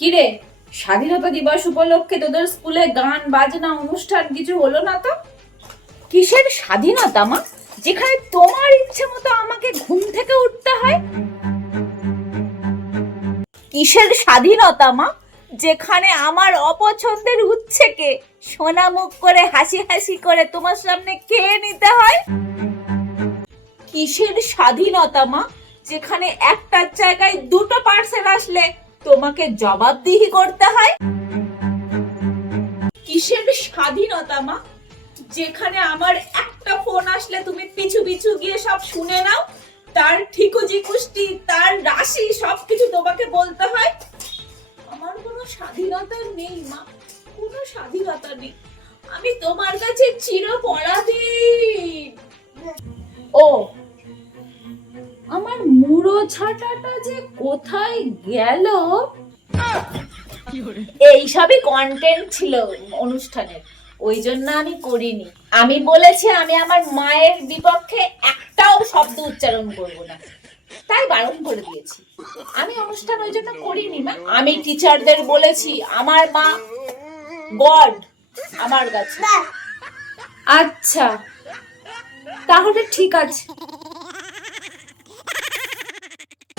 কিরে, স্বাধীনতা দিবস উপলক্ষে তোদের স্কুলে গান বাজনা অনুষ্ঠান কিছু হলো না তো? কিসের স্বাধীনতা মা, যেখানে তোমার ইচ্ছে মতো আমাকে ঘুম থেকে উঠতে হয়? কিসের স্বাধীনতা মা, যেখানে আমার অপছন্দের উচ্ছেকে সোনা মুখ করে হাসি হাসি করে তোমার সামনে খেয়ে নিতে হয়? কিসের স্বাধীনতা মা, যেখানে একটার জায়গায় দুটো পার্সেল আসলে তোমাকে জবাবদিহি করতে হয়? কিসের স্বাধীনতা মা, যেখানে আমার একটা ফোন আসলে তুমি পিছু পিছু গিয়ে সব শুনে নাও, তার ঠিকুজি কুষ্টি তার রাশি সবকিছু তোমাকে বলতে হয়? আমার কোনো স্বাধীনতা নেই মা, কোনো স্বাধীনতা নেই। আমি তোমার কাছে চিরপরাধীন। ও, আমার মুড়ো ছাটাটা যে কোথায় গেল? এইসবই কন্টেন্ট ছিল অনুষ্ঠানের, ওই জন্য আমি করিনি। আমি বলেছি আমি আমার মায়ের বিপক্ষে একটাও শব্দ উচ্চারণ করব না, তাই বারণ করে দিয়েছি। আমি অনুষ্ঠান ওই জন্য করিনি মা। আমি টিচারদের বলেছি আমার মা গড আমার কাছে। আচ্ছা, তাহলে ঠিক আছে।